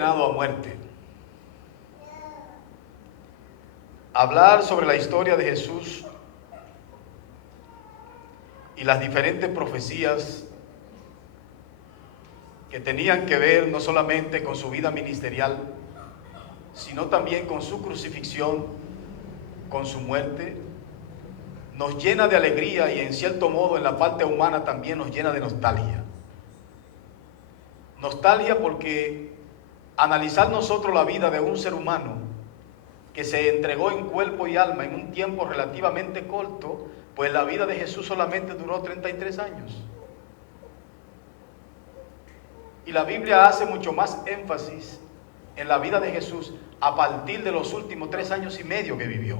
condenado a muerte. Hablar sobre la historia de Jesús y las diferentes profecías que tenían que ver no solamente con su vida ministerial, sino también con su crucifixión, con su muerte, nos llena de alegría y en cierto modo en la parte humana también nos llena de nostalgia. Nostalgia porque analizar nosotros la vida de un ser humano que se entregó en cuerpo y alma en un tiempo relativamente corto, pues la vida de Jesús solamente duró 33 años. Y la Biblia hace mucho más énfasis en la vida de Jesús a partir de los últimos 3 años y medio que vivió,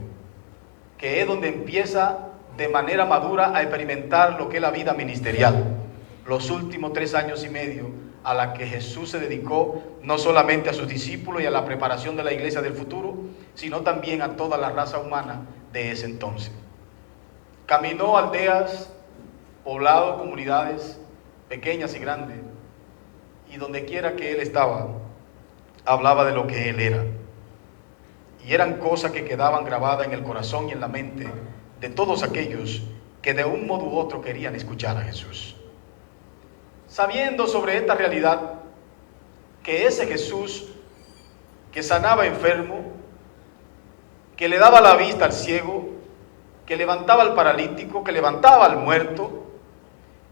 que es donde empieza de manera madura a experimentar lo que es la vida ministerial. Los últimos 3 años y medio a la que Jesús se dedicó no solamente a sus discípulos y a la preparación de la iglesia del futuro, sino también a toda la raza humana de ese entonces. Caminó aldeas, poblados, comunidades pequeñas y grandes, y donde quiera que él estaba, hablaba de lo que él era. Y eran cosas que quedaban grabadas en el corazón y en la mente de todos aquellos que de un modo u otro querían escuchar a Jesús. Sabiendo sobre esta realidad, que ese Jesús que sanaba enfermo, que le daba la vista al ciego, que levantaba al paralítico, que levantaba al muerto,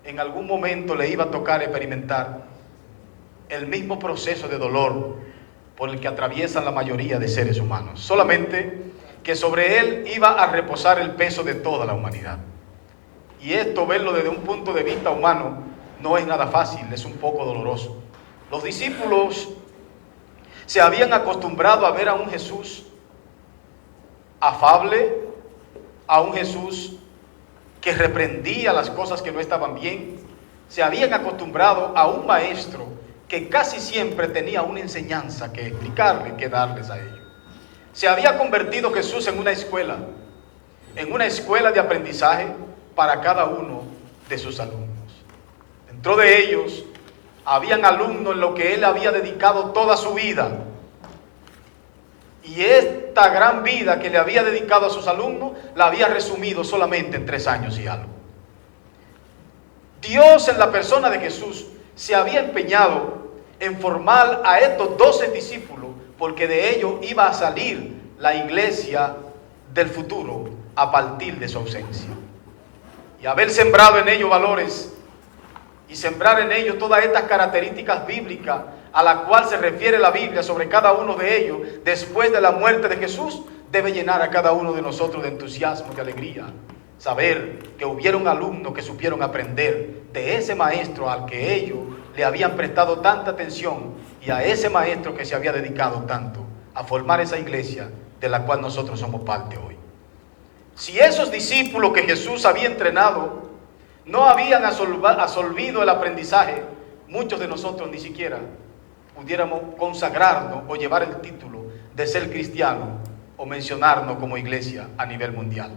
en algún momento le iba a tocar experimentar el mismo proceso de dolor por el que atraviesan la mayoría de seres humanos, solamente que sobre él iba a reposar el peso de toda la humanidad. Y esto, verlo desde un punto de vista humano, no es nada fácil, es un poco doloroso. Los discípulos se habían acostumbrado a ver a un Jesús afable, a un Jesús que reprendía las cosas que no estaban bien. Se habían acostumbrado a un maestro que casi siempre tenía una enseñanza que explicarle, que darles a ellos. Se había convertido Jesús en una escuela de aprendizaje para cada uno de sus alumnos. Dentro de ellos habían alumnos en los que él había dedicado toda su vida. Y esta gran vida que le había dedicado a sus alumnos, la había resumido solamente en 3 años y algo. Dios, en la persona de Jesús, se había empeñado en formar a estos 12 discípulos, porque de ellos iba a salir la iglesia del futuro a partir de su ausencia. Y haber sembrado en ellos valores y sembrar en ellos todas estas características bíblicas a la cual se refiere la Biblia sobre cada uno de ellos después de la muerte de Jesús, debe llenar a cada uno de nosotros de entusiasmo, de alegría. Saber que hubieron alumnos que supieron aprender de ese maestro al que ellos le habían prestado tanta atención y a ese maestro que se había dedicado tanto a formar esa iglesia de la cual nosotros somos parte hoy. Si esos discípulos que Jesús había entrenado no habían absorbido el aprendizaje, muchos de nosotros ni siquiera pudiéramos consagrarnos o llevar el título de ser cristiano o mencionarnos como iglesia a nivel mundial.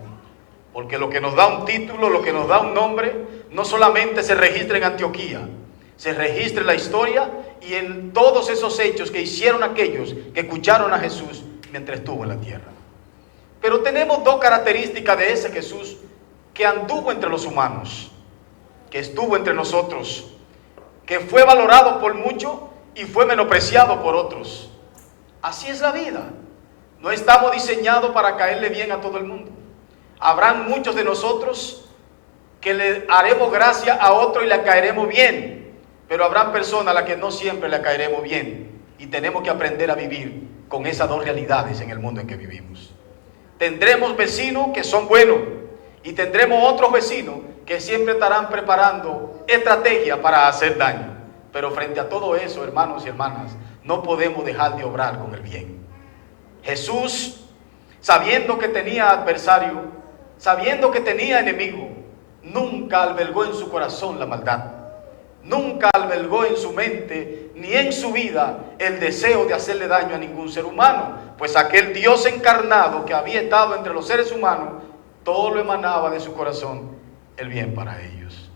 Porque lo que nos da un título, lo que nos da un nombre, no solamente se registra en Antioquía, se registra en la historia y en todos esos hechos que hicieron aquellos que escucharon a Jesús mientras estuvo en la tierra. Pero tenemos 2 características de ese Jesús que anduvo entre los humanos, que estuvo entre nosotros, que fue valorado por muchos y fue menospreciado por otros. Así es la vida. No estamos diseñados para caerle bien a todo el mundo. Habrán muchos de nosotros que le haremos gracia a otro y le caeremos bien, pero habrán personas a las que no siempre le caeremos bien, y tenemos que aprender a vivir con esas 2 realidades en el mundo en que vivimos. Tendremos vecinos que son buenos y tendremos otros vecinos que siempre estarán preparando estrategias para hacer daño. Pero frente a todo eso, hermanos y hermanas, no podemos dejar de obrar con el bien. Jesús, sabiendo que tenía adversario, sabiendo que tenía enemigo, nunca albergó en su corazón la maldad. Nunca albergó en su mente ni en su vida el deseo de hacerle daño a ningún ser humano, pues aquel Dios encarnado que había estado entre los seres humanos, todo lo emanaba de su corazón el bien para ellos.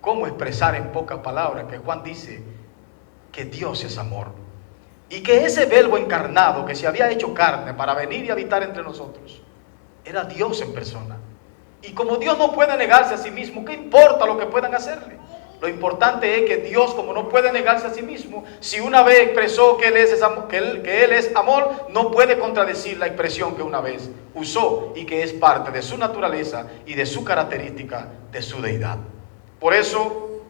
¿Cómo expresar en pocas palabras que Juan dice que Dios es amor? y que ese verbo encarnado que se había hecho carne para venir y habitar entre nosotros, era Dios en persona. Y como Dios no puede negarse a sí mismo, ¿qué importa lo que puedan hacerle? Lo importante es que Dios, como no puede negarse a sí mismo, si una vez expresó que Él es amor, no puede contradecir la expresión que una vez usó y que es parte de su naturaleza y de su característica, de su deidad. Por eso,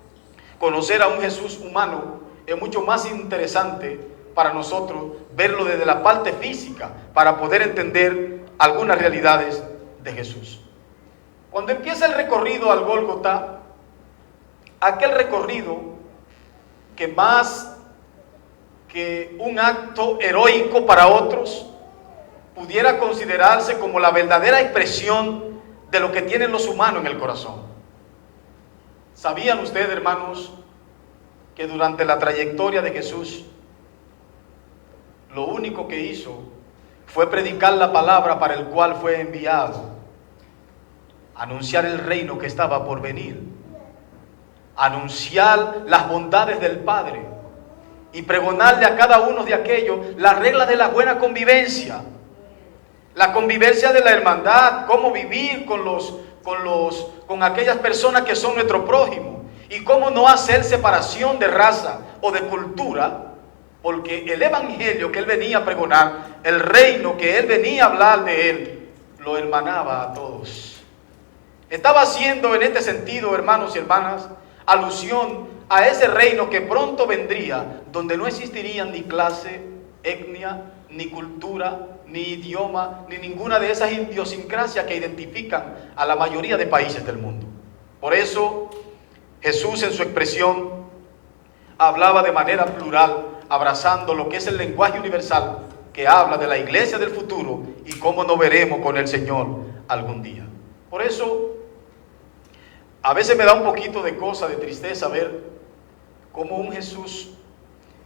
conocer a un Jesús humano es mucho más interesante para nosotros verlo desde la parte física, para poder entender algunas realidades de Jesús. Cuando empieza el recorrido al Gólgota, aquel recorrido que más que un acto heroico para otros, pudiera considerarse como la verdadera expresión de lo que tienen los humanos en el corazón. ¿Sabían ustedes, hermanos, que durante la trayectoria de Jesús, lo único que hizo fue predicar la palabra para el cual fue enviado? Anunciar el reino que estaba por venir, anunciar las bondades del Padre y pregonarle a cada uno de aquellos las reglas de la buena convivencia, la convivencia de la hermandad, cómo vivir con aquellas personas que son nuestro prójimo y cómo no hacer separación de raza o de cultura, porque el evangelio que él venía a pregonar, el reino que él venía a hablar de él, lo hermanaba a todos. Estaba haciendo en este sentido, hermanos y hermanas, alusión a ese reino que pronto vendría, donde no existirían ni clase, etnia, ni cultura, ni idioma, ni ninguna de esas idiosincrasias que identifican a la mayoría de países del mundo. Por eso, Jesús en su expresión hablaba de manera plural, abrazando lo que es el lenguaje universal que habla de la iglesia del futuro y cómo nos veremos con el Señor algún día. Por eso, a veces me da un poquito de cosa, de tristeza ver cómo un Jesús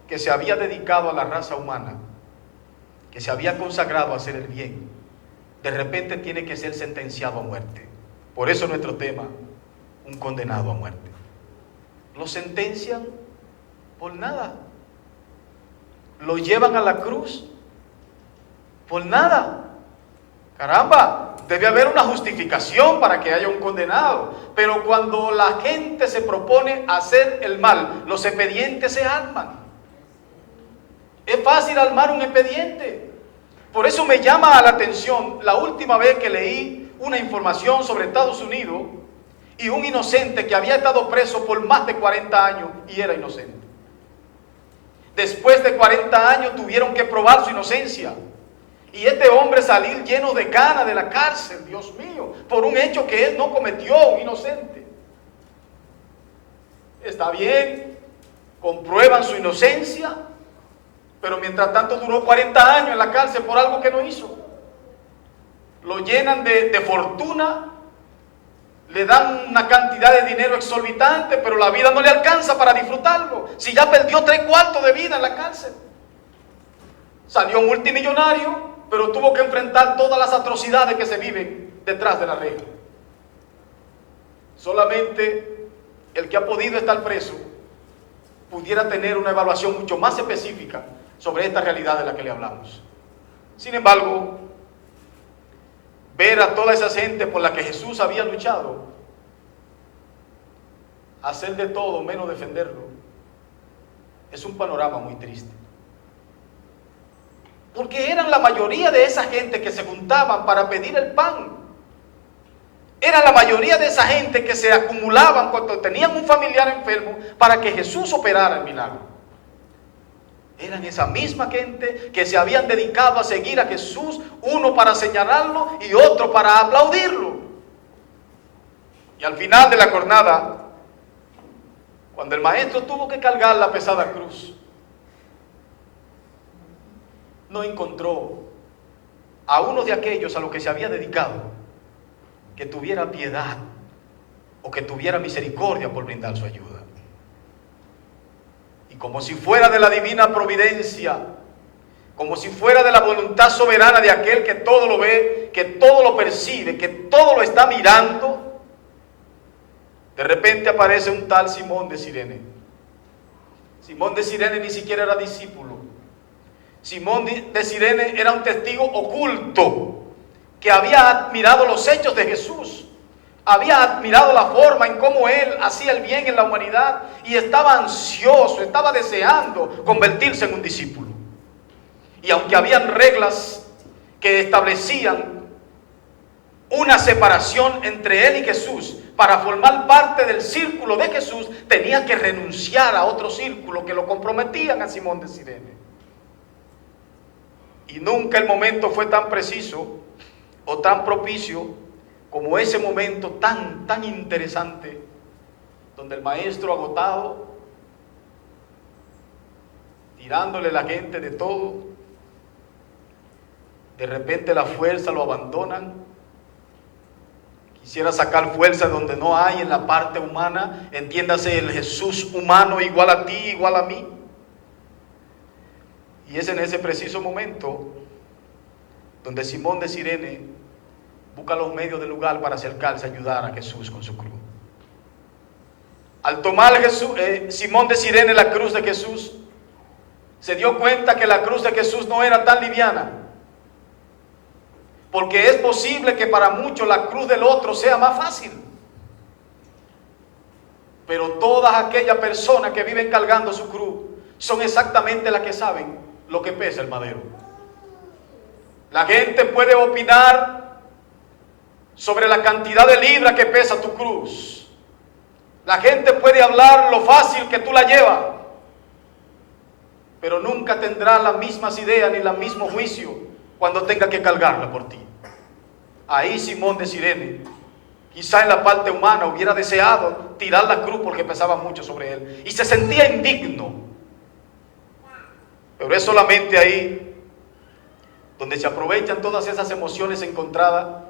que se había dedicado a la raza humana, que se había consagrado a hacer el bien, de repente tiene que ser sentenciado a muerte. Por eso nuestro tema, un condenado a muerte. Lo sentencian por nada. Lo llevan a la cruz por nada. Caramba, debe haber una justificación para que haya un condenado. Pero cuando la gente se propone hacer el mal, los expedientes se arman. Es fácil armar un expediente. Por eso me llama la atención la última vez que leí una información sobre Estados Unidos y un inocente que había estado preso por más de 40 años y era inocente. Después de 40 años tuvieron que probar su inocencia. Y este hombre salir lleno de ganas de la cárcel, Dios mío, por un hecho que él no cometió, un inocente. Está bien, comprueban su inocencia, pero mientras tanto duró 40 años en la cárcel por algo que no hizo. Lo llenan de fortuna, le dan una cantidad de dinero exorbitante, pero la vida no le alcanza para disfrutarlo. Si ya perdió 3/4 de vida en la cárcel. Salió multimillonario, pero tuvo que enfrentar todas las atrocidades que se viven detrás de la reja. Solamente el que ha podido estar preso pudiera tener una evaluación mucho más específica sobre esta realidad de la que le hablamos. Sin embargo, ver a toda esa gente por la que Jesús había luchado, hacer de todo menos defenderlo, es un panorama muy triste. Porque eran la mayoría de esa gente que se juntaban para pedir el pan. Era la mayoría de esa gente que se acumulaban cuando tenían un familiar enfermo para que Jesús operara el milagro. Eran esa misma gente que se habían dedicado a seguir a Jesús, uno para señalarlo y otro para aplaudirlo. Y al final de la jornada, cuando el maestro tuvo que cargar la pesada cruz, no encontró a uno de aquellos a los que se había dedicado que tuviera piedad o que tuviera misericordia por brindar su ayuda. Y como si fuera de la divina providencia, como si fuera de la voluntad soberana de aquel que todo lo ve, que todo lo percibe, que todo lo está mirando, de repente aparece un tal Simón de Cirene. Simón de Cirene ni siquiera era discípulo. Simón de Cirene era un testigo oculto que había admirado los hechos de Jesús, había admirado la forma en cómo Él hacía el bien en la humanidad y estaba ansioso, estaba deseando convertirse en un discípulo. Y aunque habían reglas que establecían una separación entre Él y Jesús, para formar parte del círculo de Jesús, tenía que renunciar a otro círculo que lo comprometían a Simón de Cirene. Y nunca el momento fue tan preciso o tan propicio como ese momento tan interesante, donde el maestro agotado, tirándole a la gente de todo, de repente la fuerza lo abandonan. Quisiera sacar fuerza donde no hay en la parte humana, entiéndase el Jesús humano igual a ti, igual a mí. Y es en ese preciso momento donde Simón de Cirene busca los medios del lugar para acercarse a ayudar a Jesús con su cruz. Al tomar Simón de Cirene la cruz de Jesús, se dio cuenta que la cruz de Jesús no era tan liviana, porque es posible que para muchos la cruz del otro sea más fácil. Pero todas aquellas personas que viven cargando su cruz son exactamente las que saben lo que pesa el madero. La gente puede opinar sobre la cantidad de libras que pesa tu cruz. La gente puede hablar lo fácil que tú la llevas, pero nunca tendrá las mismas ideas ni el mismo juicio cuando tenga que cargarla por ti. Ahí Simón de Cirene, quizá en la parte humana, hubiera deseado tirar la cruz porque pesaba mucho sobre él y se sentía indigno. Pero es solamente ahí donde se aprovechan todas esas emociones encontradas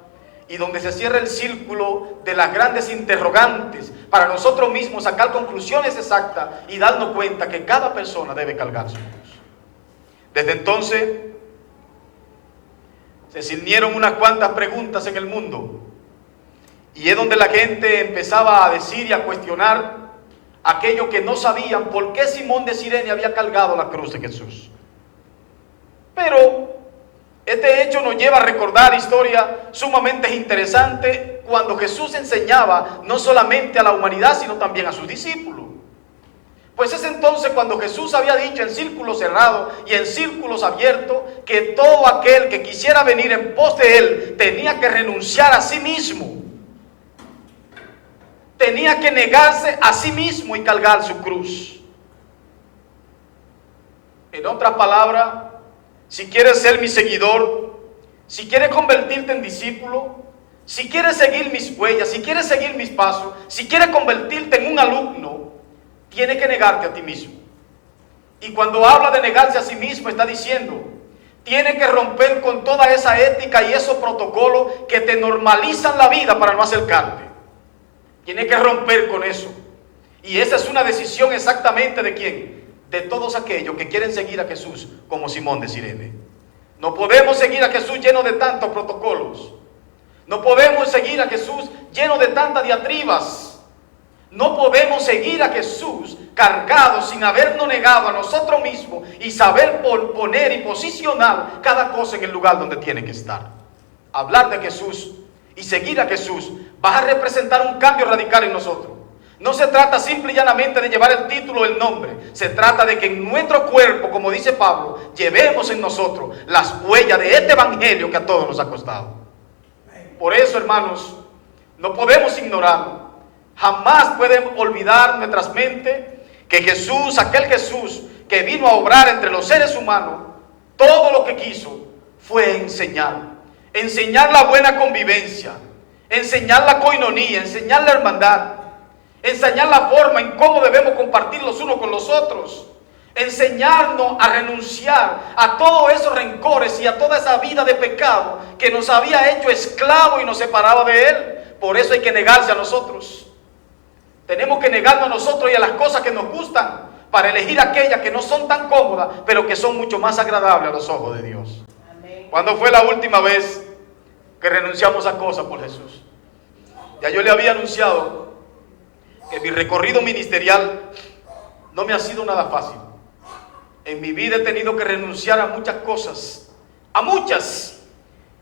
y donde se cierra el círculo de las grandes interrogantes para nosotros mismos sacar conclusiones exactas y darnos cuenta que cada persona debe cargar su cruz. Desde entonces se ciñeron unas cuantas preguntas en el mundo y es donde la gente empezaba a decir y a cuestionar aquello que no sabían, por qué Simón de Cirene había cargado la cruz de Jesús. Pero este hecho nos lleva a recordar historia sumamente interesante cuando Jesús enseñaba no solamente a la humanidad, sino también a sus discípulos. Pues es entonces cuando Jesús había dicho en círculos cerrados y en círculos abiertos que todo aquel que quisiera venir en pos de Él tenía que renunciar a sí mismo. Tenía que negarse a sí mismo y cargar su cruz. En otras palabras, si quieres ser mi seguidor, si quieres convertirte en discípulo, si quieres seguir mis huellas, si quieres seguir mis pasos, si quieres convertirte en un alumno, tienes que negarte a ti mismo. Y cuando habla de negarse a sí mismo, está diciendo, tienes que romper con toda esa ética y esos protocolos que te normalizan la vida para no acercarte. Tienes que romper con eso. Y esa es una decisión exactamente ¿de quién? De todos aquellos que quieren seguir a Jesús como Simón de Cirene. No podemos seguir a Jesús lleno de tantos protocolos. No podemos seguir a Jesús lleno de tantas diatribas. No podemos seguir a Jesús cargados sin habernos negado a nosotros mismos y saber poner y posicionar cada cosa en el lugar donde tiene que estar. Hablar de Jesús y seguir a Jesús va a representar un cambio radical en nosotros. No se trata simple y llanamente de llevar el título o el nombre. Se trata de que en nuestro cuerpo, como dice Pablo, llevemos en nosotros las huellas de este evangelio que a todos nos ha costado. Por eso, hermanos, no podemos ignorar, jamás podemos olvidar nuestras mentes que Jesús, aquel Jesús que vino a obrar entre los seres humanos, todo lo que quiso fue enseñar. Enseñar la buena convivencia, enseñar la coinonía, enseñar la hermandad, enseñar la forma en cómo debemos compartir los unos con los otros, enseñarnos a renunciar a todos esos rencores y a toda esa vida de pecado que nos había hecho esclavos y nos separaba de Él. Por eso hay que negarse a nosotros. Tenemos que negarnos a nosotros y a las cosas que nos gustan para elegir aquellas que no son tan cómodas, pero que son mucho más agradables a los ojos de Dios. Amén. ¿Cuándo fue la última vez que renunciamos a cosas por Jesús? Ya yo le había anunciado que mi recorrido ministerial no me ha sido nada fácil. En mi vida he tenido que renunciar a muchas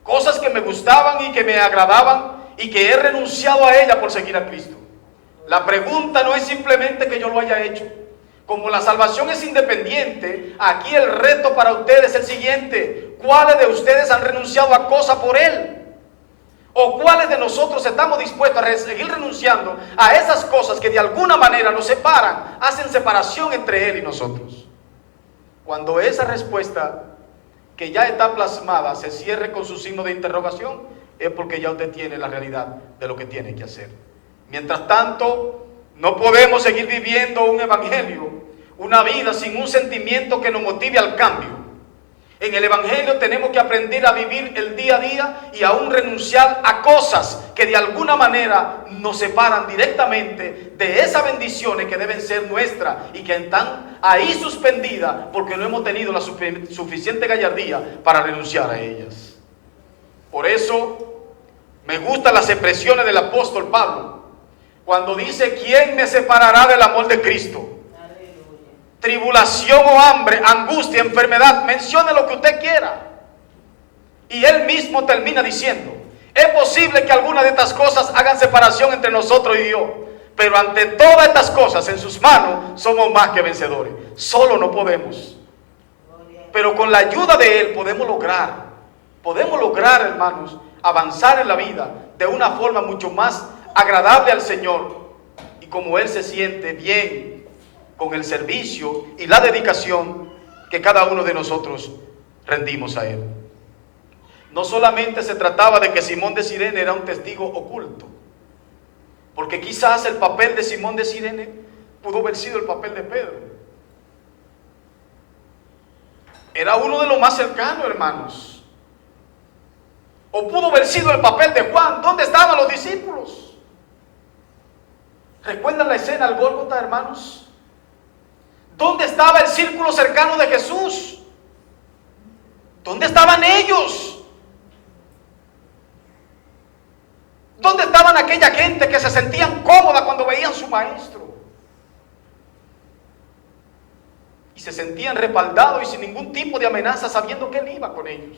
cosas que me gustaban y que me agradaban y que he renunciado a ellas por seguir a Cristo. La pregunta no es simplemente que yo lo haya hecho. Como la salvación es independiente, aquí el reto para ustedes es el siguiente: ¿cuáles de ustedes han renunciado a cosas por Él? ¿O cuáles de nosotros estamos dispuestos a seguir renunciando a esas cosas que de alguna manera nos separan, hacen separación entre Él y nosotros? Cuando esa respuesta que ya está plasmada se cierre con su signo de interrogación, es porque ya usted tiene la realidad de lo que tiene que hacer. Mientras tanto, no podemos seguir viviendo un evangelio, una vida sin un sentimiento que nos motive al cambio. En el evangelio tenemos que aprender a vivir el día a día y aún renunciar a cosas que de alguna manera nos separan directamente de esas bendiciones que deben ser nuestras y que están ahí suspendidas porque no hemos tenido la suficiente gallardía para renunciar a ellas. Por eso me gustan las expresiones del apóstol Pablo cuando dice: ¿quién me separará del amor de Cristo? Tribulación o hambre, angustia, enfermedad, mencione lo que usted quiera. Y él mismo termina diciendo: es posible que algunas de estas cosas hagan separación entre nosotros y Dios, pero ante todas estas cosas en sus manos somos más que vencedores. Solo no podemos, pero con la ayuda de Él podemos lograr, hermanos, avanzar en la vida de una forma mucho más agradable al Señor, y como Él se siente bien con el servicio y la dedicación que cada uno de nosotros rendimos a Él. No solamente se trataba de que Simón de Cirene era un testigo oculto, porque quizás el papel de Simón de Cirene pudo haber sido el papel de Pedro. Era uno de los más cercanos, hermanos. O pudo haber sido el papel de Juan. ¿Dónde estaban los discípulos? ¿Recuerdan la escena al Gólgota, hermanos? ¿Dónde estaba el círculo cercano de Jesús? ¿Dónde estaban ellos? ¿Dónde estaban aquella gente que se sentían cómoda cuando veían a su maestro? Y se sentían respaldados y sin ningún tipo de amenaza, sabiendo que Él iba con ellos.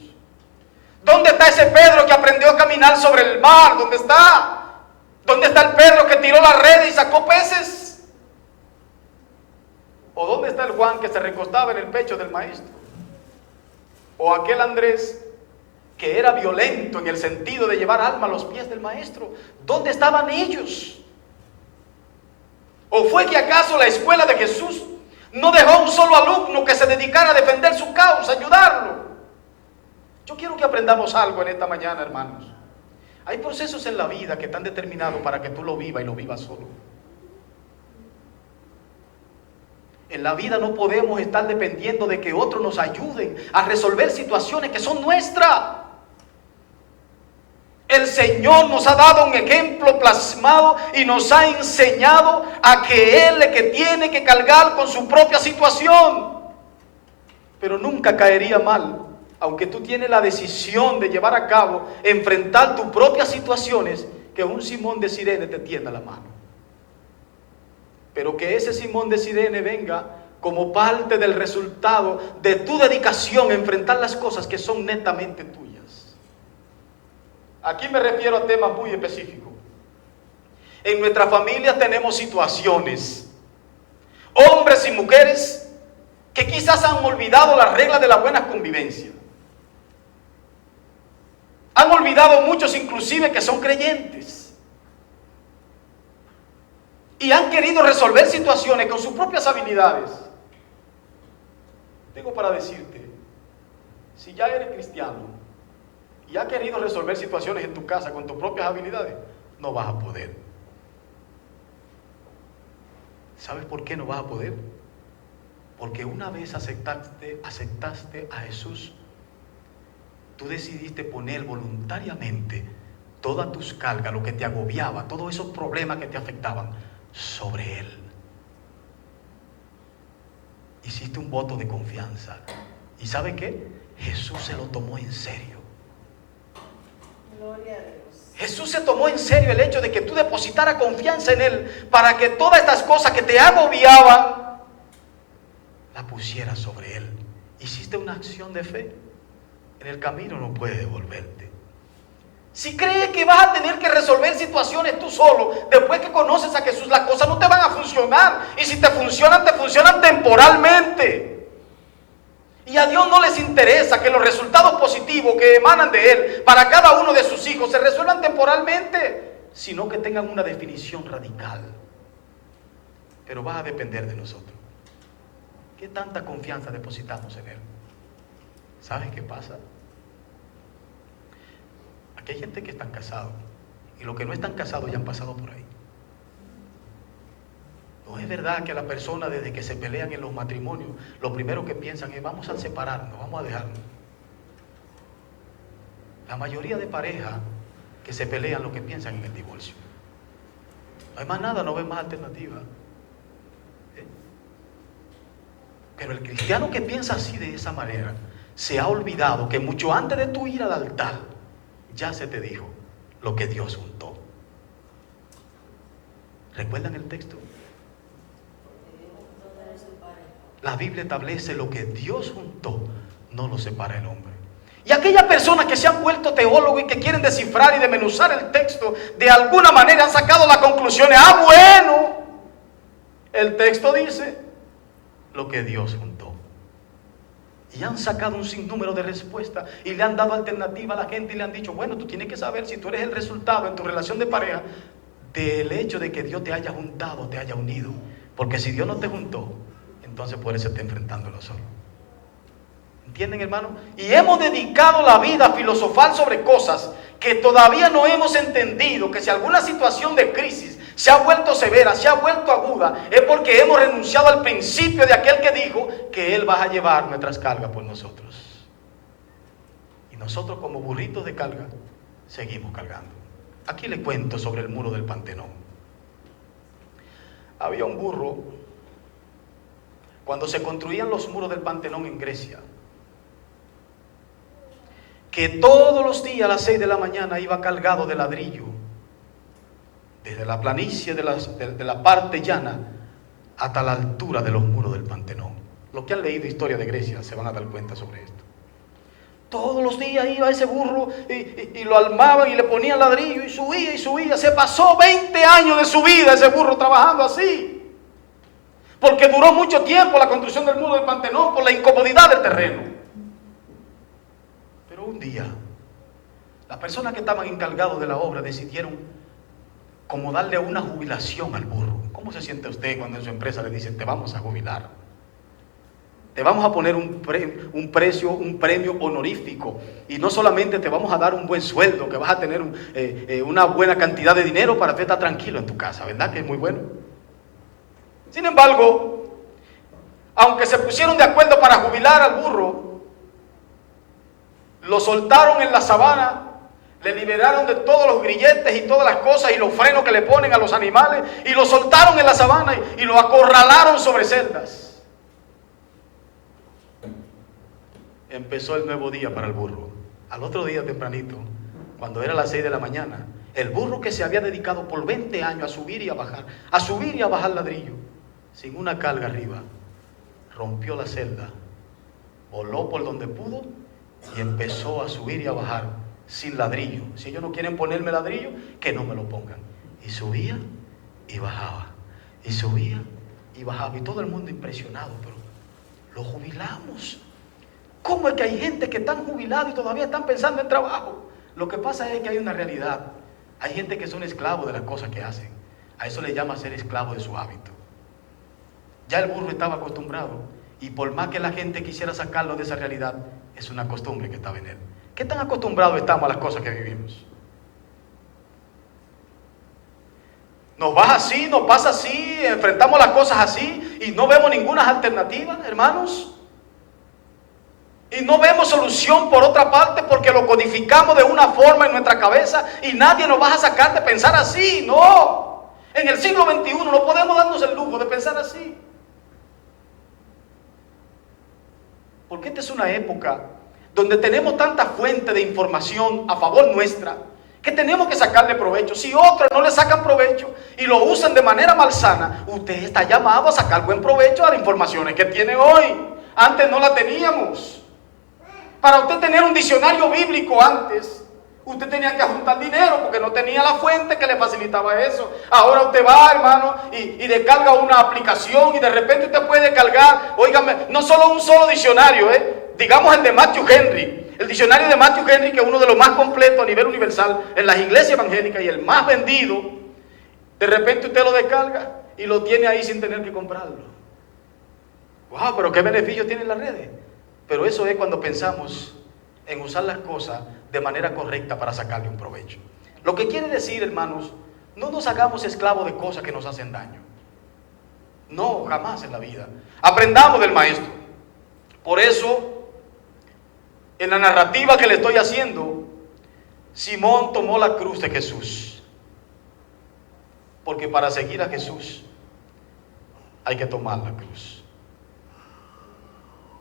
¿Dónde está ese Pedro que aprendió a caminar sobre el mar? ¿Dónde está? ¿Dónde está el Pedro que tiró la red y sacó peces? ¿O dónde está el Juan que se recostaba en el pecho del maestro? ¿O aquel Andrés que era violento en el sentido de llevar alma a los pies del maestro? ¿Dónde estaban ellos? ¿O fue que acaso la escuela de Jesús no dejó a un solo alumno que se dedicara a defender su causa, ayudarlo? Yo quiero que aprendamos algo en esta mañana, hermanos. Hay procesos en la vida que están determinados para que tú lo vivas y lo vivas solo. En la vida no podemos estar dependiendo de que otros nos ayuden a resolver situaciones que son nuestras. El Señor nos ha dado un ejemplo plasmado y nos ha enseñado a que Él es el que tiene que cargar con su propia situación. Pero nunca caería mal, aunque tú tienes la decisión de llevar a cabo, enfrentar tus propias situaciones, que un Simón de Cirene te tienda la mano. Pero que ese Simón de Cirene venga como parte del resultado de tu dedicación a enfrentar las cosas que son netamente tuyas. Aquí me refiero a temas muy específicos. En nuestra familia tenemos situaciones, hombres y mujeres, que quizás han olvidado las reglas de la buena convivencia. Han olvidado muchos inclusive que son creyentes. Y han querido resolver situaciones con sus propias habilidades. Tengo para decirte, si ya eres cristiano y has querido resolver situaciones en tu casa con tus propias habilidades, no vas a poder. ¿Sabes por qué no vas a poder? Porque una vez aceptaste a Jesús, tú decidiste poner voluntariamente todas tus cargas, lo que te agobiaba, todos esos problemas que te afectaban, sobre Él. Hiciste un voto de confianza. ¿Y sabe qué? Jesús se lo tomó en serio. Gloria a Dios. Jesús se tomó en serio el hecho de que tú depositaras confianza en Él para que todas estas cosas que te agobiaban las pusieras sobre él. Hiciste una acción de fe. En el camino no puedes devolverte. Si crees que vas a tener que resolver situaciones tú solo, después que conoces a Jesús, las cosas no te van a funcionar. Y si te funcionan temporalmente. Y a Dios no les interesa que los resultados positivos que emanan de Él para cada uno de sus hijos se resuelvan temporalmente, sino que tengan una definición radical. Pero va a depender de nosotros. ¿Qué tanta confianza depositamos en Él? ¿Sabes qué pasa? Aquí hay gente que están casados y los que no están casados ya han pasado por ahí. No es verdad que la persona desde que se pelean en los matrimonios, lo primero que piensan es vamos a separarnos, vamos a dejarnos. La mayoría de parejas que se pelean lo que piensan en el divorcio. No hay más nada, no ven más alternativa. Pero el cristiano que piensa así de esa manera se ha olvidado que mucho antes de tú ir al altar ya se te dijo lo que Dios juntó. ¿Recuerdan el texto? La Biblia establece lo que Dios juntó, no lo separa el hombre. Y aquellas personas que se han vuelto teólogos y que quieren descifrar y desmenuzar el texto, de alguna manera han sacado las conclusiones. Bueno, el texto dice lo que Dios juntó. Y han sacado un sinnúmero de respuestas y le han dado alternativa a la gente y le han dicho, bueno, tú tienes que saber si tú eres el resultado en tu relación de pareja del hecho de que Dios te haya juntado, te haya unido. Porque si Dios no te juntó, entonces por eso está enfrentándolo solo. ¿Entienden, hermano? Y hemos dedicado la vida a filosofar sobre cosas que todavía no hemos entendido, que si alguna situación de crisis se ha vuelto severa, se ha vuelto aguda, es porque hemos renunciado al principio de aquel que dijo que Él va a llevar nuestras cargas por nosotros. Y nosotros como burritos de carga, seguimos cargando. Aquí les cuento sobre el muro del Pantenón. Había un burro, cuando se construían los muros del Pantenón en Grecia, que todos los días a las 6 de la mañana iba cargado de ladrillo, desde la planicie de la parte llana hasta la altura de los muros del Pantenón. Los que han leído historia de Grecia se van a dar cuenta sobre esto. Todos los días iba ese burro y lo armaban y le ponían ladrillo y subía y subía. Se pasó 20 años de su vida ese burro trabajando así. Porque duró mucho tiempo la construcción del muro del Pantenón por la incomodidad del terreno. Pero un día, las personas que estaban encargados de la obra decidieron como darle una jubilación al burro. ¿Cómo se siente usted cuando en su empresa le dicen te vamos a jubilar? Te vamos a poner un premio honorífico. Y no solamente te vamos a dar un buen sueldo, que vas a tener una buena cantidad de dinero para tú estar tranquilo en tu casa, ¿verdad? Que es muy bueno. Sin embargo, aunque se pusieron de acuerdo para jubilar al burro, lo soltaron en la sabana, le liberaron de todos los grilletes y todas las cosas y los frenos que le ponen a los animales y lo soltaron en la sabana y lo acorralaron sobre celdas. Empezó el nuevo día para el burro. Al otro día tempranito, cuando era las 6 de la mañana, el burro que se había dedicado por 20 años a subir y a bajar ladrillo, sin una carga arriba, rompió la celda, voló por donde pudo y empezó a subir y a bajar sin ladrillo. Si ellos no quieren ponerme ladrillo, que no me lo pongan. Y subía y bajaba, y subía y bajaba, y todo el mundo impresionado. Pero lo jubilamos. ¿Cómo es que hay gente que están jubilados y todavía están pensando en trabajo? Lo que pasa es que hay una realidad. Hay gente que son esclavos de las cosas que hacen. A eso le llama ser esclavo de su hábito. Ya el burro estaba acostumbrado, y por más que la gente quisiera sacarlo de esa realidad, es una costumbre que estaba en él. ¿Qué tan acostumbrados estamos a las cosas que vivimos? Nos va así, nos pasa así, enfrentamos las cosas así y no vemos ninguna alternativa, hermanos. Y no vemos solución por otra parte porque lo codificamos de una forma en nuestra cabeza y nadie nos va a sacar de pensar así. No, en el siglo XXI no podemos darnos el lujo de pensar así. Porque esta es una época donde tenemos tanta fuente de información a favor nuestra que tenemos que sacarle provecho. Si otros no le sacan provecho y lo usan de manera malsana, usted está llamado a sacar buen provecho a las informaciones que tiene hoy. Antes no la teníamos. Para usted tener un diccionario bíblico antes, usted tenía que juntar dinero porque no tenía la fuente que le facilitaba eso. Ahora usted va, hermano, y descarga una aplicación y de repente usted puede descargar, óigame, no solo un solo diccionario, digamos el de Matthew Henry. El diccionario de Matthew Henry, que es uno de los más completos a nivel universal en las iglesias evangélicas y el más vendido, de repente usted lo descarga y lo tiene ahí sin tener que comprarlo. ¡Wow! Pero qué beneficio tienen las redes. Pero eso es cuando pensamos en usar las cosas de manera correcta para sacarle un provecho. Lo que quiere decir, hermanos, no nos hagamos esclavos de cosas que nos hacen daño. No, jamás en la vida. Aprendamos del maestro. Por eso, en la narrativa que le estoy haciendo, Simón tomó la cruz de Jesús. Porque para seguir a Jesús hay que tomar la cruz.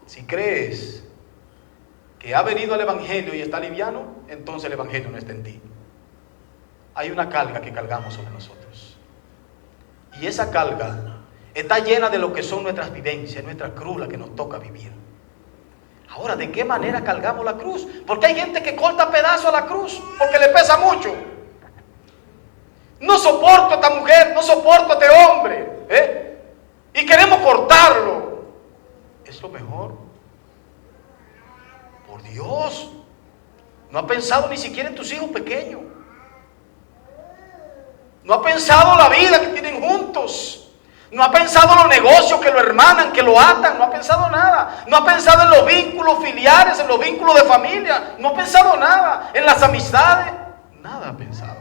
Si crees que ha venido al Evangelio y está liviano, entonces el Evangelio no está en ti. Hay una carga que cargamos sobre nosotros. Y esa carga está llena de lo que son nuestras vivencias, nuestra cruz, la que nos toca vivir. Ahora, ¿de qué manera cargamos la cruz? Porque hay gente que corta pedazos a la cruz porque le pesa mucho. No soporto a esta mujer, no soporto a este hombre, y queremos cortarlo. Es lo mejor. Por Dios, no ha pensado ni siquiera en tus hijos pequeños. No ha pensado la vida que tienen juntos. No ha pensado los negocios que lo hermanan, que lo atan. No ha pensado nada. No ha pensado en los vínculos filiares, en los vínculos de familia. No ha pensado nada. En las amistades. Nada ha pensado.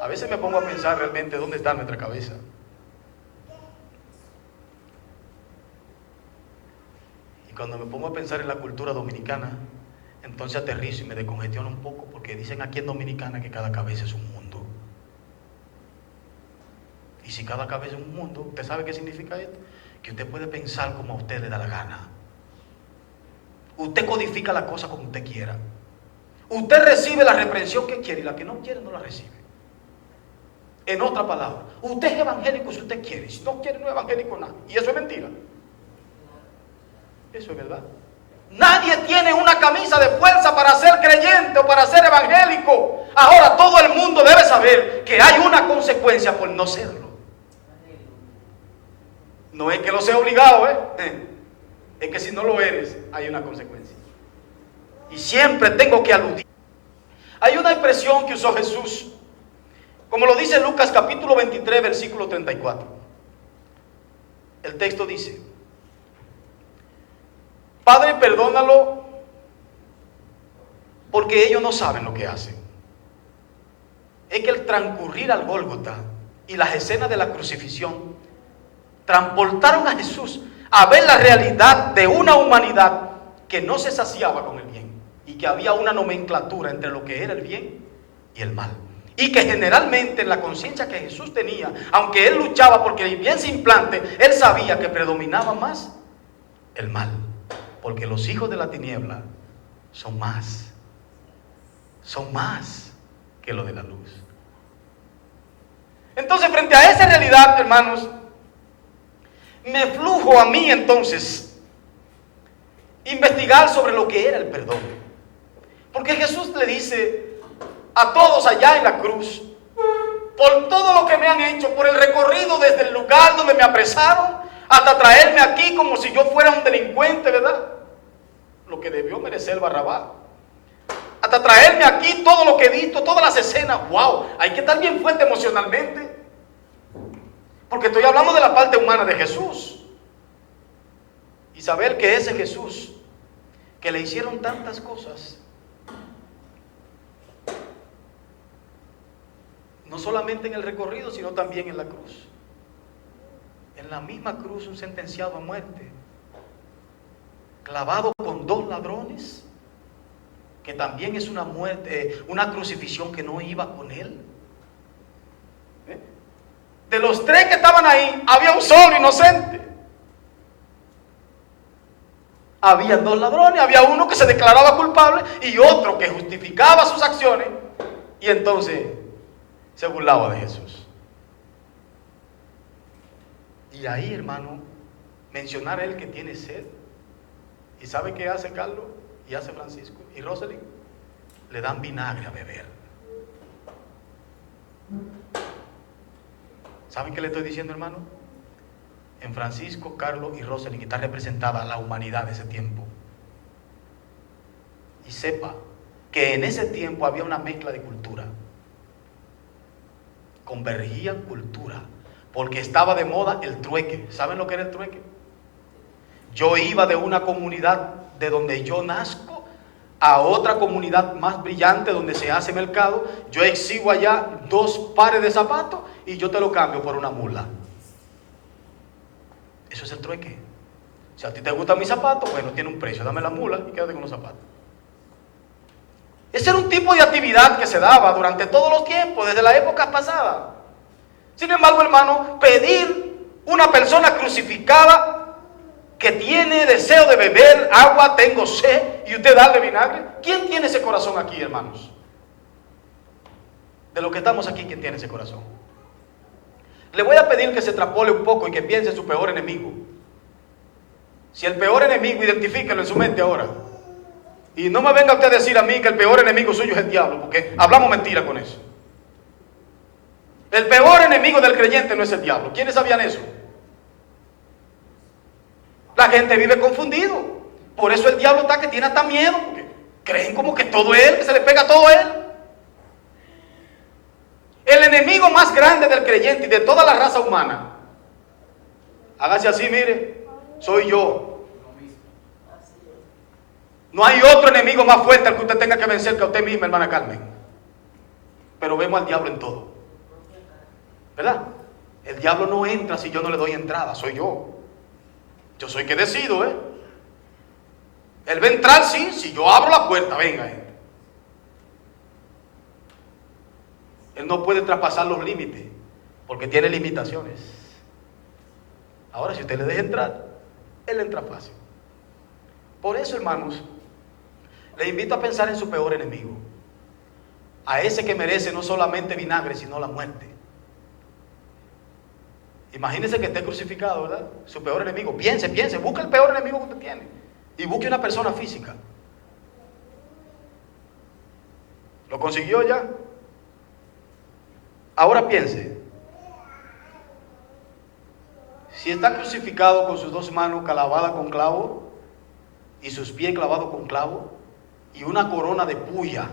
A veces me pongo a pensar realmente dónde está nuestra cabeza. Y cuando me pongo a pensar en la cultura dominicana, entonces aterrizo y me descongestiono un poco, porque dicen aquí en Dominicana que cada cabeza es un mundo. Y si cada cabeza es un mundo, ¿usted sabe qué significa esto? Que usted puede pensar como a usted le da la gana. Usted codifica la cosa como usted quiera. Usted recibe la reprensión que quiere y la que no quiere no la recibe. En otra palabra, usted es evangélico si usted quiere. Si no quiere, no es evangélico nada. Y eso es mentira. Eso es verdad. Nadie tiene una camisa de fuerza para ser creyente o para ser evangélico. Ahora todo el mundo debe saber que hay una consecuencia por no serlo. No es que lo sea obligado, es que si no lo eres, hay una consecuencia. Y siempre tengo que aludir. Hay una expresión que usó Jesús, como lo dice Lucas capítulo 23, versículo 34. El texto dice: Padre, perdónalo, porque ellos no saben lo que hacen. Es que el transcurrir al Gólgota y las escenas de la crucifixión transportaron a Jesús a ver la realidad de una humanidad que no se saciaba con el bien y que había una nomenclatura entre lo que era el bien y el mal. Y que generalmente en la conciencia que Jesús tenía, aunque él luchaba porque el bien se implante, él sabía que predominaba más el mal. Porque los hijos de la tiniebla son más que los de la luz. Entonces, frente a esa realidad, hermanos, me flujo a mí entonces investigar sobre lo que era el perdón. Porque Jesús le dice a todos allá en la cruz: por todo lo que me han hecho, por el recorrido desde el lugar donde me apresaron hasta traerme aquí como si yo fuera un delincuente, ¿verdad? Lo que debió merecer Barrabás. Hasta traerme aquí, todo lo que he visto, todas las escenas. ¡Wow! Hay que estar bien fuerte emocionalmente. Porque estoy hablando de la parte humana de Jesús. Y saber que ese Jesús, que le hicieron tantas cosas, no solamente en el recorrido, sino también en la cruz. En la misma cruz, un sentenciado a muerte, clavado con 2 ladrones, que también es una muerte, una crucifixión que no iba con él. De los 3 que estaban ahí, había un solo inocente. Había dos ladrones, había uno que se declaraba culpable y otro que justificaba sus acciones y entonces se burlaba de Jesús. Y ahí, hermano, mencionar a él que tiene sed. ¿Y sabe qué hace Carlos? Y hace Francisco y Rosalind. Le dan vinagre a beber. ¿Saben qué le estoy diciendo, hermano? En Francisco, Carlos y Rosalind está representada la humanidad de ese tiempo. Y sepa que en ese tiempo había una mezcla de cultura. Convergían cultura. Porque estaba de moda el trueque. ¿Saben lo que era el trueque? Yo iba de una comunidad de donde yo nazco a otra comunidad más brillante donde se hace mercado. Yo exhibo allá 2 pares de zapatos y yo te lo cambio por una mula. Eso es el trueque. Si a ti te gustan mis zapatos, bueno, tiene un precio, dame la mula y quédate con los zapatos. Ese era un tipo de actividad que se daba durante todos los tiempos, desde la época pasada. Sin embargo, hermano, pedir una persona crucificada que tiene deseo de beber agua, tengo sed, y usted darle vinagre. ¿Quién tiene ese corazón aquí, hermanos? De los que estamos aquí, ¿quién tiene ese corazón? Le voy a pedir que se extrapole un poco y que piense en su peor enemigo. Si el peor enemigo, identifíquelo en su mente ahora. Y no me venga usted a decir a mí que el peor enemigo suyo es el diablo, porque hablamos mentira con eso. El peor enemigo del creyente no es el diablo. ¿Quiénes sabían eso? La gente vive confundido. Por eso el diablo está que tiene hasta miedo, porque creen como que todo es él, que se le pega todo a él. El enemigo más grande del creyente y de toda la raza humana, hágase así, mire, soy yo. No hay otro enemigo más fuerte al que usted tenga que vencer que a usted misma, hermana Carmen. Pero vemos al diablo en todo, ¿verdad? El diablo no entra si yo no le doy entrada, soy yo. Yo soy que decido, ¿eh? Él va a entrar, sí, si yo abro la puerta, venga. Él no puede traspasar los límites, porque tiene limitaciones. Ahora, si usted le deja entrar, él entra fácil. Por eso, hermanos, le invito a pensar en su peor enemigo. A ese que merece no solamente vinagre, sino la muerte. Imagínese que esté crucificado, ¿verdad? Su peor enemigo. Piense, busque el peor enemigo que usted tiene. Y busque una persona física. ¿Lo consiguió ya? Ahora piense. Si está crucificado con sus 2 manos clavadas con clavo y sus pies clavados con clavo y una corona de puya,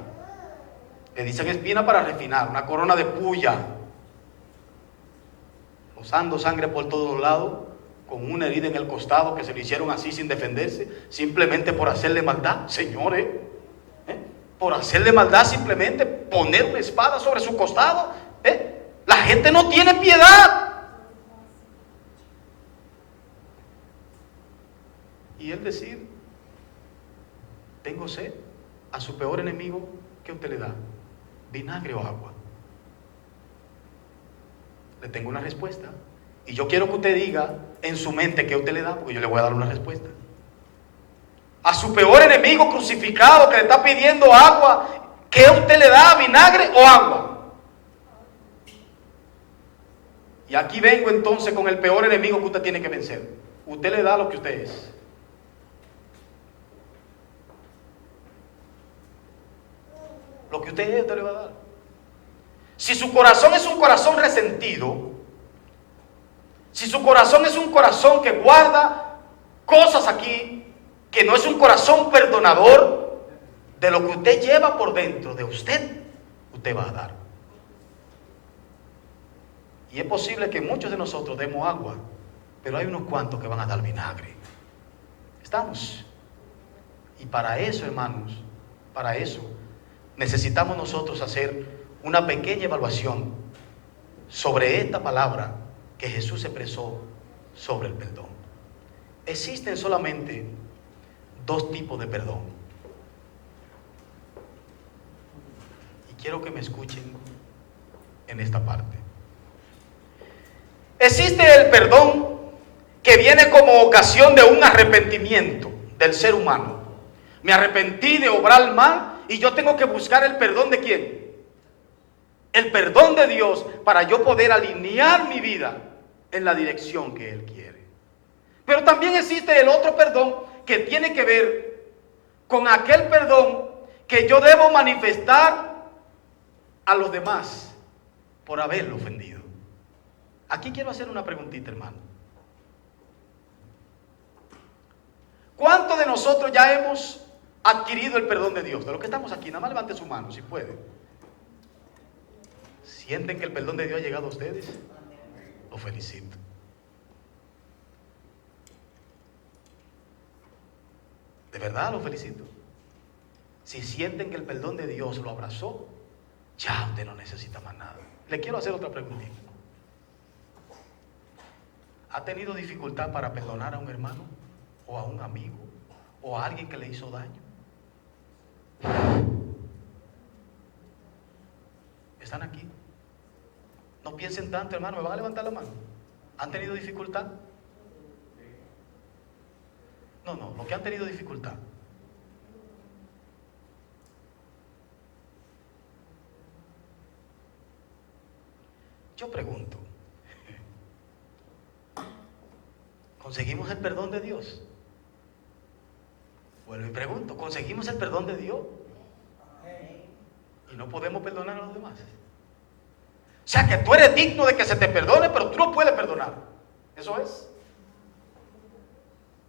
le dicen espina para refinar, una corona de puya, rozando sangre por todos lados, con una herida en el costado que se le hicieron así sin defenderse, simplemente por hacerle maldad, señores, por hacerle maldad, simplemente poner una espada sobre su costado. La gente no tiene piedad. Y él decir, tengo sed, a su peor enemigo, ¿qué usted le da? ¿Vinagre o agua? Le tengo una respuesta. Y yo quiero que usted diga en su mente qué usted le da, porque yo le voy a dar una respuesta. A su peor enemigo crucificado que le está pidiendo agua, ¿qué usted le da? ¿Vinagre o agua? Y aquí vengo entonces con el peor enemigo que usted tiene que vencer. Usted le da lo que usted es. Lo que usted es, usted le va a dar. Si su corazón es un corazón resentido, si su corazón es un corazón que guarda cosas aquí, que no es un corazón perdonador, de lo que usted lleva por dentro de usted, usted va a dar. Y es posible que muchos de nosotros demos agua, pero hay unos cuantos que van a dar vinagre. ¿Estamos? Y para eso, hermanos, para eso, necesitamos nosotros hacer una pequeña evaluación sobre esta palabra que Jesús expresó sobre el perdón. Existen solamente 2 tipos de perdón. Y quiero que me escuchen en esta parte. Existe el perdón que viene como ocasión de un arrepentimiento, del ser humano. Me arrepentí de obrar mal y yo tengo que buscar el perdón de ¿quién? El perdón de Dios para yo poder alinear mi vida en la dirección que Él quiere. Pero también existe el otro perdón que tiene que ver con aquel perdón que yo debo manifestar a los demás por haberlo ofendido. Aquí quiero hacer una preguntita, hermano. ¿Cuántos de nosotros ya hemos adquirido el perdón de Dios? De los que estamos aquí, nada más levante su mano si puede. ¿Sienten que el perdón de Dios ha llegado a ustedes? Los felicito. De verdad los felicito. Si sienten que el perdón de Dios lo abrazó, ya usted no necesita más nada. Le quiero hacer otra preguntita. ¿Ha tenido dificultad para perdonar a un hermano? ¿O a un amigo? ¿O a alguien que le hizo daño? ¿Están aquí? No piensen tanto, hermano. ¿Me van a levantar la mano? ¿Han tenido dificultad? No, los que han tenido dificultad. Yo pregunto, ¿conseguimos el perdón de Dios? Vuelvo y pregunto, ¿conseguimos el perdón de Dios? Y no podemos perdonar a los demás. O sea que tú eres digno de que se te perdone, pero tú no puedes perdonar. ¿Eso es?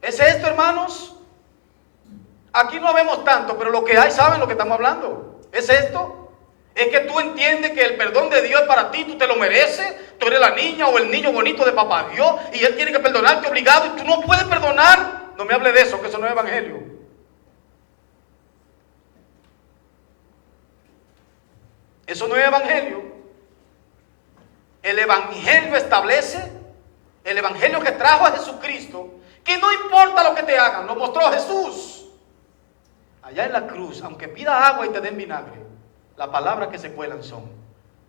¿Es esto, hermanos? Aquí no vemos tanto, pero lo que hay, ¿saben lo que estamos hablando? ¿Es esto? Es que tú entiendes que el perdón de Dios es para ti, tú te lo mereces, tú eres la niña o el niño bonito de papá Dios y Él tiene que perdonarte obligado y tú no puedes perdonar. No me hable de eso, que eso no es evangelio. Eso no es evangelio. El evangelio establece, el evangelio que trajo a Jesucristo, que no importa lo que te hagan, lo mostró Jesús. Allá en la cruz, aunque pida agua y te den vinagre, las palabras que se cuelan son: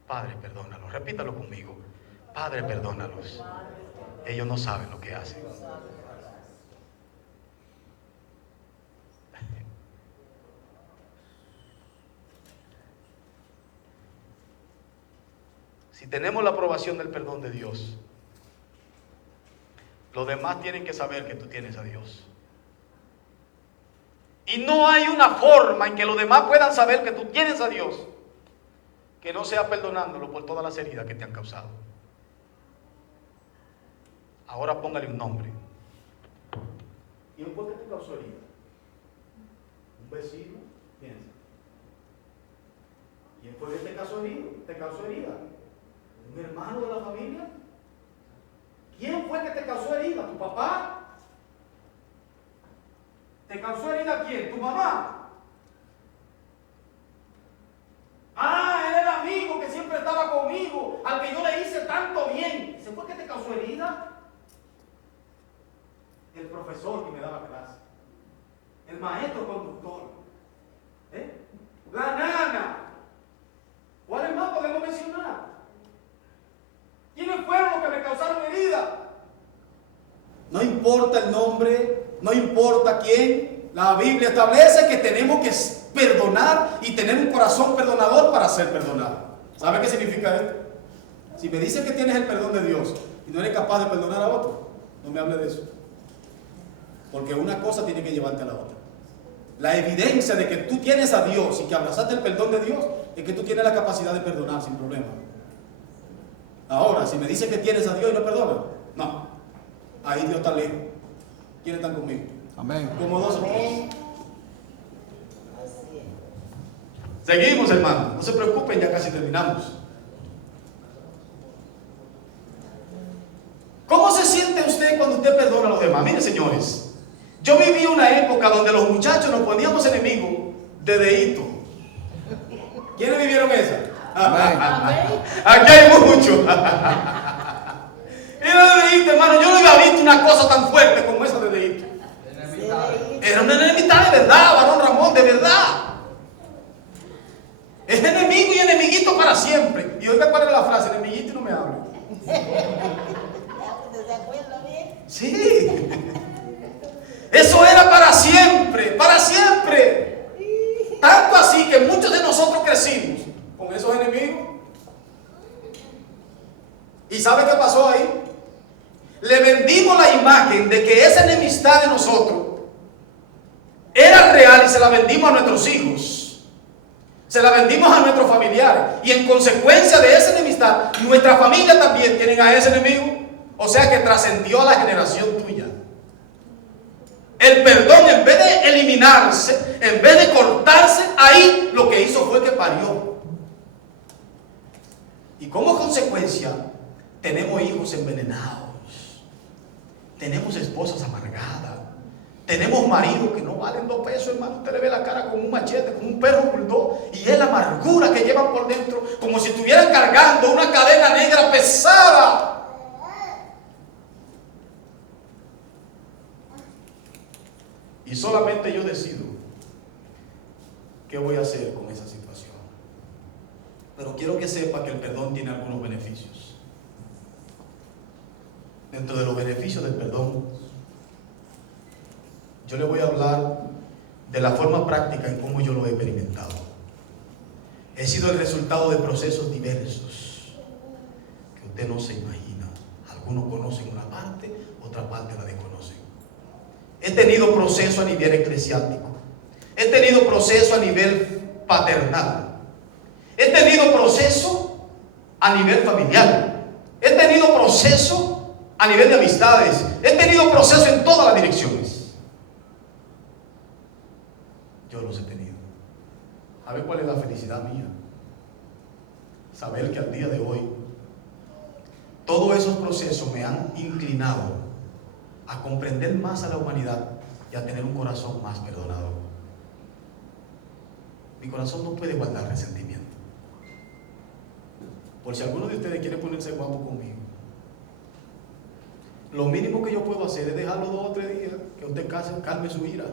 Padre, perdónalos. Repítalo conmigo: Padre, perdónalos. Ellos no saben lo que hacen. Si tenemos la aprobación del perdón de Dios, los demás tienen que saber que tú tienes a Dios. Y no hay una forma en que los demás puedan saber que tú tienes a Dios que no sea perdonándolo por todas las heridas que te han causado. Ahora póngale un nombre. ¿Y por qué te causó herida? ¿Un vecino? Piensa. ¿Quién fue que te causó herida? ¿Un hermano de la familia? ¿Quién fue que te causó herida? ¿Tu papá? ¿Te causó herida quién? ¿Tu mamá? Ah, él era el amigo que siempre estaba conmigo, al que yo le hice tanto bien. ¿Ese fue que te causó herida? El profesor que me daba clase, el maestro conductor, la nana. ¿Cuáles más podemos mencionar? ¿Quiénes fueron los que me causaron herida? No importa el nombre, no importa quién, la Biblia establece que tenemos que perdonar y tener un corazón perdonador para ser perdonado. ¿Sabe qué significa esto? Si me dices que tienes el perdón de Dios y no eres capaz de perdonar a otro, no me hable de eso. Porque una cosa tiene que llevarte a la otra. La evidencia de que tú tienes a Dios y que abrazaste el perdón de Dios es que tú tienes la capacidad de perdonar sin problema. Ahora, si me dices que tienes a Dios y no perdonas, no. Ahí Dios está lejos. ¿Quiénes están conmigo? Amén. Como dos o tres. Seguimos, hermano. No se preocupen, ya casi terminamos. ¿Cómo se siente usted cuando usted perdona a los demás? Mire, señores, yo viví una época donde los muchachos nos poníamos enemigos de dedito. ¿Quiénes vivieron esa? Aquí hay muchos. Era de dedito, hermano. Yo no había visto una cosa tan fuerte como esa de dedito. Era una enemistad de verdad, varón Ramón, de verdad. Es enemigo y enemiguito para siempre. Y oiga cuál era la frase: enemiguito y no me hable. Sí. Eso era para siempre, para siempre. Tanto así que muchos de nosotros crecimos con esos enemigos. ¿Y sabe qué pasó ahí? Le vendimos la imagen de que esa enemistad de nosotros era real y se la vendimos a nuestros hijos. Se la vendimos a nuestros familiares. Y en consecuencia de esa enemistad, nuestra familia también tienen a ese enemigo. O sea que trascendió a la generación tuya. El perdón, en vez de eliminarse, en vez de cortarse, ahí lo que hizo fue que parió. Y como consecuencia, tenemos hijos envenenados, tenemos esposas amargadas, tenemos maridos que no valen 2 pesos, hermano. Usted le ve la cara con un machete, con un perro bulldog, y es la amargura que llevan por dentro, como si estuvieran cargando una cadena negra pesada. Y solamente yo decido qué voy a hacer con esa situación. Pero quiero que sepa que el perdón tiene algunos beneficios. Dentro de los beneficios del perdón, yo le voy a hablar de la forma práctica en cómo yo lo he experimentado. He sido el resultado de procesos diversos que usted no se imagina. Algunos conocen una parte, otra parte la desconocen. He tenido proceso a nivel eclesiástico. He tenido proceso a nivel paternal. He tenido proceso a nivel familiar. He tenido proceso a nivel de amistades. He tenido proceso en todas las direcciones. Yo los he tenido. ¿Sabe cuál es la felicidad mía? Saber que al día de hoy todos esos procesos me han inclinado a comprender más a la humanidad y a tener un corazón más perdonador. Mi corazón no puede guardar resentimiento. Por si alguno de ustedes quiere ponerse guapo conmigo, lo mínimo que yo puedo hacer es dejarlo 2 o 3 días, que usted calme su ira.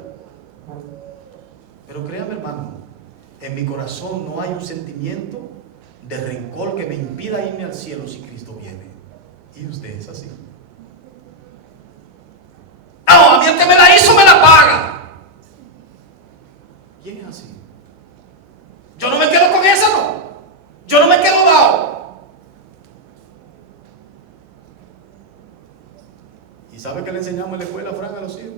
Pero créame, hermano, en mi corazón no hay un sentimiento de rencor que me impida irme al cielo si Cristo viene. ¿Y usted es así? No, a mí el que me la hizo me la paga. ¿Quién es así? Yo no me quedo con esa, no. Yo no me quedo dado. ¿Y sabe qué le enseñamos en la escuela, Fran, a los hijos?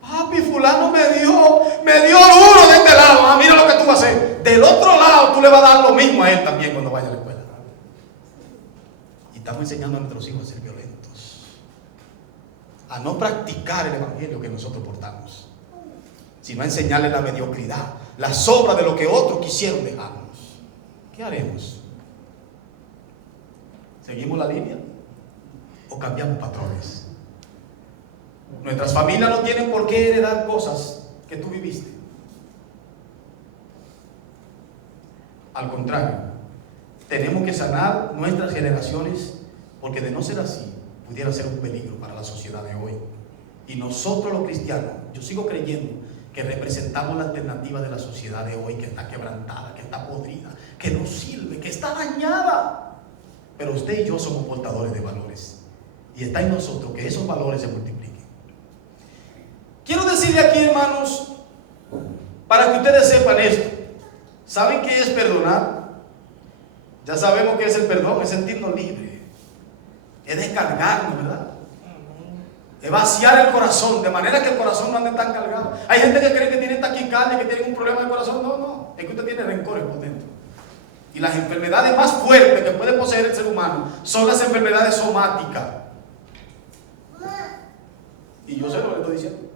Papi, fulano me dio duro de este lado. Ah, mira lo que tú vas a hacer. Del otro lado tú le vas a dar lo mismo a él también cuando vaya a la escuela. Y estamos enseñando a nuestros hijos a ser violentos, a no practicar el evangelio que nosotros portamos, sino a enseñarles la mediocridad, la sobra de lo que otros quisieron dejarnos. ¿Qué haremos? ¿Seguimos la línea o cambiamos patrones? Nuestras familias no tienen por qué heredar cosas que tú viviste. Al contrario, tenemos que sanar nuestras generaciones, porque de no ser así, pudiera ser un peligro para la sociedad de hoy. Y nosotros los cristianos, yo sigo creyendo que representamos la alternativa de la sociedad de hoy, que está quebrantada, que está podrida, que no sirve, que está dañada. Pero usted y yo somos portadores de valores, y está en nosotros que esos valores se multipliquen. Quiero decirle aquí, hermanos, para que ustedes sepan esto. ¿Saben qué es perdonar? Ya sabemos qué es el perdón, es sentirnos libres, es descargarnos, ¿verdad? Es vaciar el corazón, de manera que el corazón no ande tan cargado. Hay gente que cree que tiene taquicardia, que tiene un problema de corazón. No, es que usted tiene rencores por dentro. Y las enfermedades más fuertes que puede poseer el ser humano son las enfermedades somáticas. Y yo sé lo que le estoy diciendo.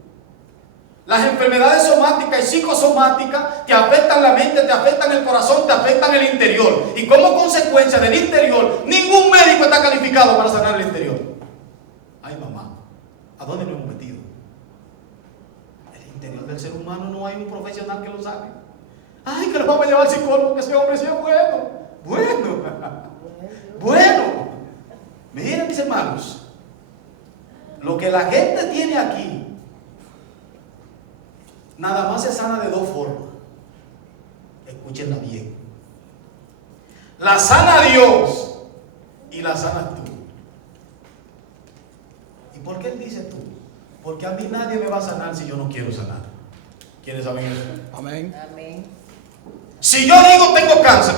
Las enfermedades somáticas y psicosomáticas te afectan la mente, te afectan el corazón, te afectan el interior. Y como consecuencia del interior, ningún médico está calificado para sanar el interior. Ay, mamá, ¿a dónde nos hemos metido? El interior del ser humano no hay un profesional que lo sabe. Ay, que lo vamos a llevar al psicólogo, que ese hombre sí es bueno. Bueno. Miren, mis hermanos, lo que la gente tiene aquí nada más se sana de 2 formas. Escúchenla bien. La sana Dios y la sanas tú. ¿Y por qué él dice tú? Porque a mí nadie me va a sanar si yo no quiero sanar. ¿Quiénes saben eso? Amén. Amén. Si yo digo tengo cáncer,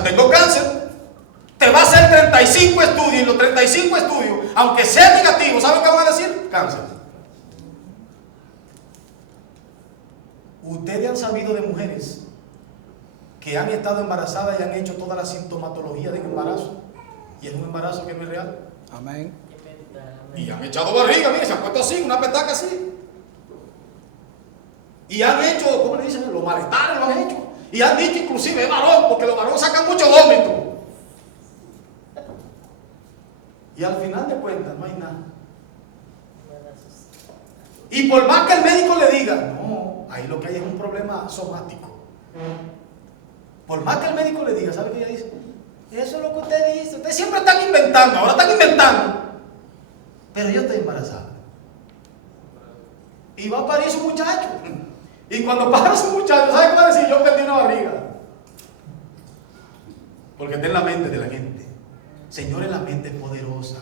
te va a hacer 35 estudios y los 35 estudios, aunque sean negativos, ¿saben qué van a decir? Cáncer. Ustedes han sabido de mujeres que han estado embarazadas y han hecho toda la sintomatología de un embarazo, y es un embarazo que no es real. Amén. Y han echado barriga, mire, se han puesto así, una petaca así. Y han hecho, ¿cómo le dicen? Los malestares lo han hecho. Y han dicho inclusive, es varón, porque los varones sacan mucho vómito. Y al final de cuentas no hay nada. Y por más que el médico le diga, no, ahí lo que hay es un problema somático. Por más que el médico le diga, ¿sabe qué ella dice? Eso es lo que usted dice. Ustedes siempre están inventando, ahora están inventando. Pero yo estoy embarazada. Y va a parir su muchacho. Y cuando para su muchacho, ¿sabe qué va a decir? Yo perdí una barriga. Porque está en la mente de la gente. Señores, la mente es poderosa.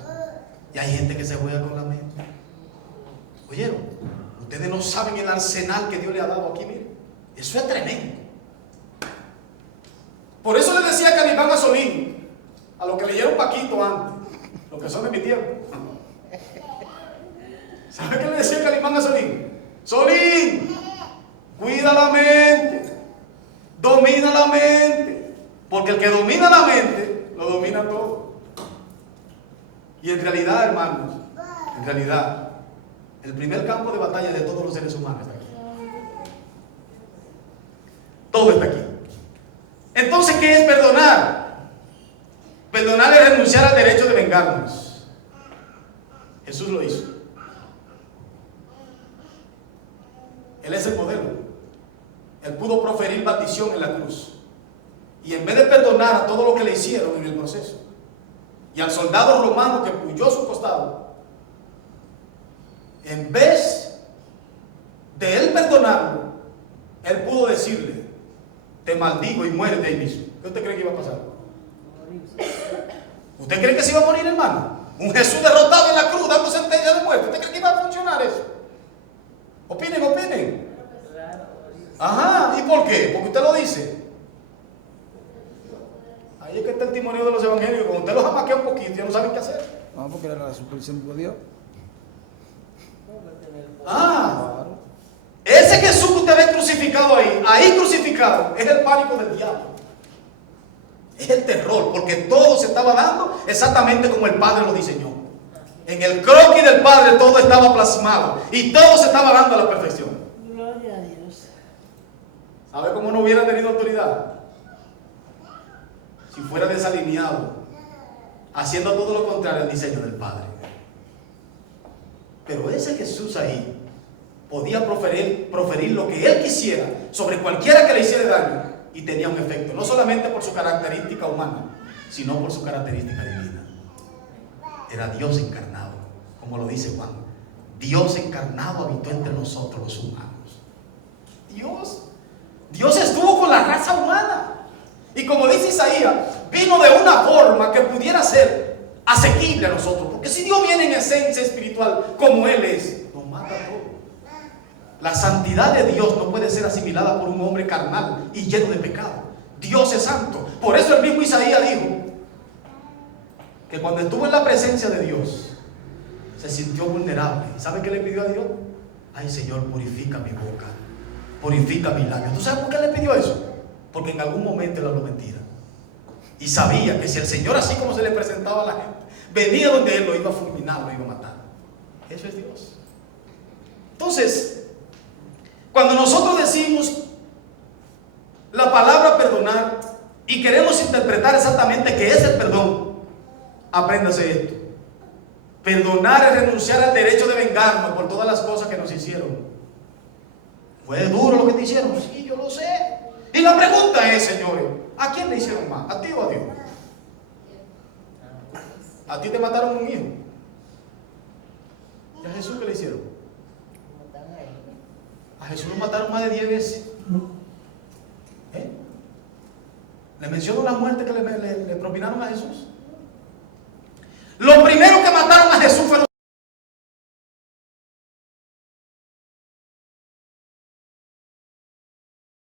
Y hay gente que se juega con la mente. ¿Oyeron? Ustedes no saben el arsenal que Dios le ha dado aquí, miren. Eso es tremendo. Por eso le decía a Calimán a Solín, a los que leyeron Paquito antes, los que son de mi tiempo. ¿Sabe qué le decía Calimán a Solín? Solín, cuida la mente, domina la mente, porque el que domina la mente, lo domina todo. Y en realidad, hermanos, en realidad, el primer campo de batalla de todos los seres humanos está aquí. Todo está aquí. Entonces, ¿qué es perdonar? Perdonar es renunciar al derecho de vengarnos. Jesús lo hizo. Él es el modelo. Él pudo proferir maldición en la cruz. Y en vez de perdonar a todo lo que le hicieron en el proceso, y al soldado romano que puyó su costado, en vez de él perdonarlo, él pudo decirle: te maldigo y muérete ahí mismo. ¿Qué usted cree que iba a pasar? ¿Usted cree que se iba a morir, hermano? Un Jesús derrotado en la cruz dando sentencia de muerte. ¿Usted cree que iba a funcionar eso? Opinen, opinen. Ajá, ¿y por qué? Porque usted lo dice. Ahí es que está el testimonio de los evangelios. Cuando usted los amaquea un poquito, ya no saben qué hacer. No, porque era la suscripción de Dios. Ah, ese Jesús que usted ve crucificado ahí crucificado, es el pánico del diablo. Es el terror, porque todo se estaba dando exactamente como el Padre lo diseñó. En el croquis del Padre todo estaba plasmado y todo se estaba dando a la perfección. Gloria a Dios. ¿Sabe cómo no hubiera tenido autoridad? Si fuera desalineado, haciendo todo lo contrario al diseño del Padre. Pero ese Jesús ahí podía proferir lo que él quisiera sobre cualquiera que le hiciera daño, y tenía un efecto, no solamente por su característica humana, sino por su característica divina. Era Dios encarnado, como lo dice Juan. Dios encarnado habitó entre nosotros los humanos. Dios estuvo con la raza humana. Y como dice Isaías, vino de una forma que pudiera ser asequible a nosotros. Porque si Dios viene en esencia espiritual como Él es, nos mata a todos. La santidad de Dios no puede ser asimilada por un hombre carnal y lleno de pecado. Dios es santo. Por eso el mismo Isaías dijo que cuando estuvo en la presencia de Dios, se sintió vulnerable. ¿Sabe qué le pidió a Dios? Ay, Señor, purifica mi boca, purifica mis labios. ¿Tú sabes por qué le pidió eso? Porque en algún momento él habló mentira. Y sabía que si el Señor, así como se le presentaba a la gente, venía donde él, lo iba a fulminar, lo iba a matar. Eso es Dios. Entonces, cuando nosotros decimos la palabra perdonar y queremos interpretar exactamente qué es el perdón, apréndase esto. Perdonar es renunciar al derecho de vengarnos por todas las cosas que nos hicieron. ¿Fue duro lo que te hicieron? Sí, yo lo sé. Y la pregunta es, señores, ¿a quién le hicieron más? ¿A ti o a Dios? ¿A ti te mataron un hijo? ¿Y a Jesús qué le hicieron? A Jesús lo mataron más de 10 veces. ¿Le menciono la muerte que le propinaron a Jesús? Lo primero que mataron a Jesús fue